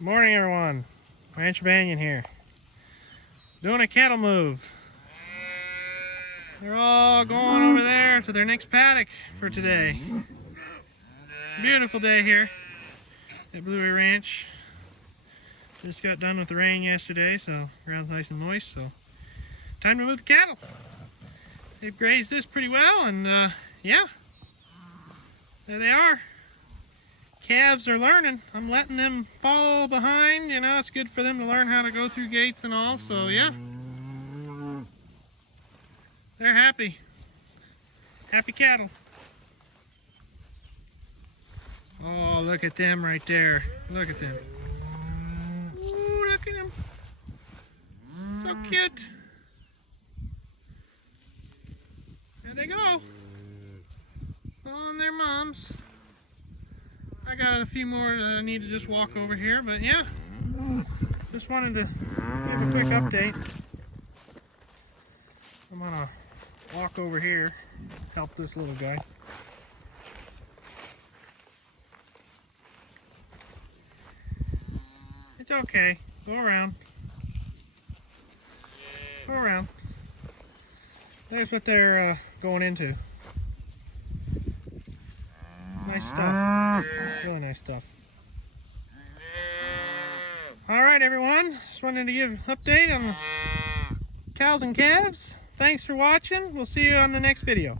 Good morning, everyone. Ranch Banyon here. Doing a cattle move. They're all going over there to their next paddock for today. Beautiful day here at Blue Ray Ranch. Just got done with the rain yesterday, so ground's nice and moist, so time to move the cattle. They've grazed this pretty well, and yeah, there they are. Calves are learning. I'm letting them fall behind, you know, it's good for them to learn how to go through gates and all, so yeah. They're happy. Happy cattle. Oh, look at them right there. Look at them. Ooh, look at them. So cute. There they go. On their moms. I got a few more that I need to just walk over here, but yeah. Just wanted to give a quick update. I'm gonna walk over here, help this little guy. It's okay. Go around. Go around. There's what they're going into. Nice stuff. Really nice stuff. Alright, everyone. Just wanted to give an update on the cows and calves. Thanks for watching. We'll see you on the next video.